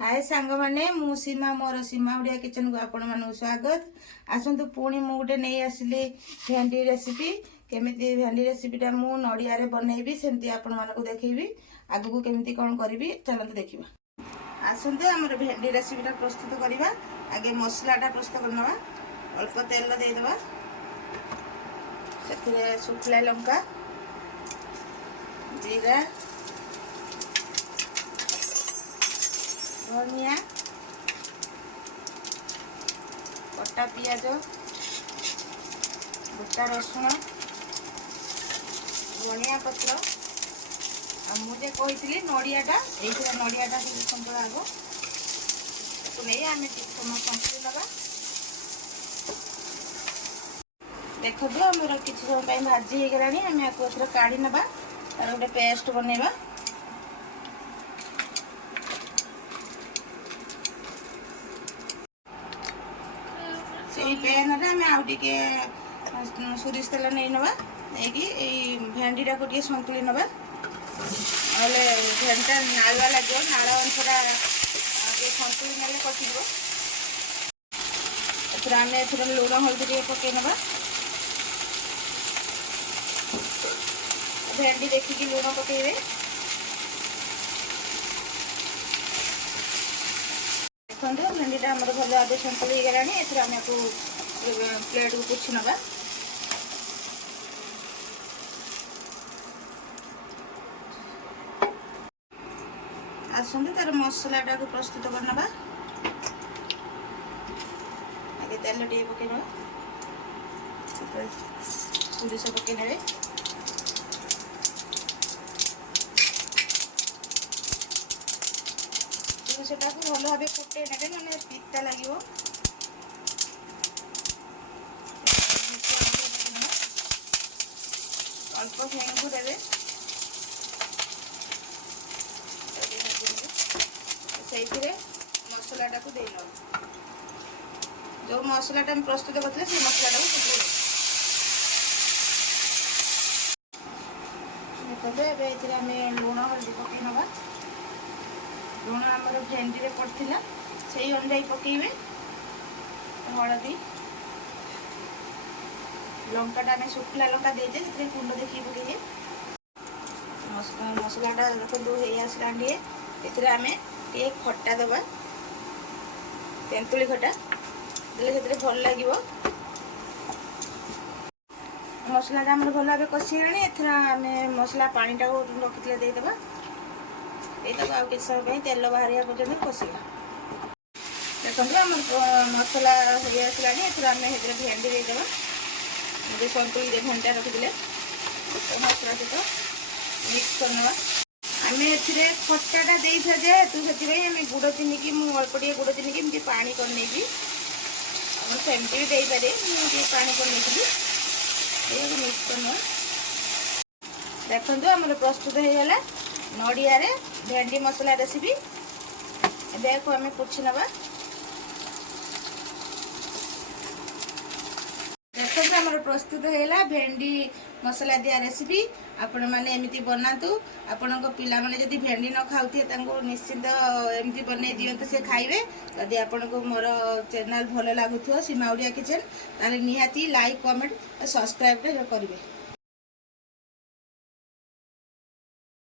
हाय सांग माने मु सीमा मोर सीमा ओडिया किचन को आपण मानू स्वागत। आसंतु पुणी मु गोटे नहीं आसली भेंडी रेसिपी केमिति भेंडी रेसिपीटा मु नड़िया रे बनैबी सेमती आपण मानकु देखैबी आगु केमिति कोन करबी चलते देखिबा। आसंतु हमर भेंडी रेसिपीटा प्रस्तुत करबा। आगे मसलाटा प्रस्तुत करनबा। अल्प तेल दे देबा सेथिरे सुखला लंका जीरा धनिया कटा पियाज गोटा रसुण धनिया पत्र मुझे कही नड़ियाटा ये नड़ियाटा संतुला आग नहीं आम समय संतुली नवा। देखो आमर कि समय भाजी हो गलानी आम आपको काढ़ी नवा तार गोटे पेस्ट बनैबा। से पैन आम आउटे सोरिष तेल नहीं नवा नहीं भेंडीटा को संतुली नवा भेंडा नालुआ लगे नाल अंशटा संतुली ना कटिज आम लुण हल्दी पकई नवा भेंडी देखिकी लुण पकईबे। देखो भेंडीटा आम भल भाव संतुली गला आम को प्लेट को पोछि नवा। आसंतु तार मसलाटा को प्रस्तुत करनबा। आगे तेल टे पकईबा सोरिष पकई नेबे सोरिषटा को भल भाव फुटे नेबे माने पिता लागिवो। अल्प हेंगु देबे से मसलाटा को दे जो मसलाटा प्रस्तुत करते से मसलाटा को देखते आम लुण हल्दी पकई नवा। लुण आमर भेंडी रे पड़ता से अनुजाई पकईबे हलदी लंकाटा आम शुखला लंका देजे से कुंड देखिए पकईजे मसलाटा देखो हो आसला ये आम ये खटा दबा तेंतुली खटा देले भल लगे मसला आम भल भाव कषिगला एथर आम मसला पानीटा रखी देदेबा यहीटा आउ कि समय तेल बाहर पर्यटन कषिबा। देखो आम मसला हो आसला एथर आम भेंडी देदेबा जो संतुली भेंडा रखिदे मसला सहित मिक्स करनवा। आम ए खटाटा दे जेहेतु से आम गुड़ चीनी की अल्प टे गुड़ चीनी की पानी कर सेमती भी देपारे मुझे पानी कर मिक्स करना। देखो आम प्रस्तुत होगा नड़िया रे भेंडी मसला रेसिपी एबे आम पोछि नवा। देखो आम प्रस्तुत होगा भेंडी मसला दिया रेसिपी आपण मैंने एमती बनातु आपण पिला माने जदि भेंडी न खाऊ निश्चिंत एमती बन दिंतु से खाइबे। यदि आपण को मोर चैनल भल लगुथ सीमा ओडिया किचन ताले निहाती लाइक कमेंट सब्सक्राइब करेंगे।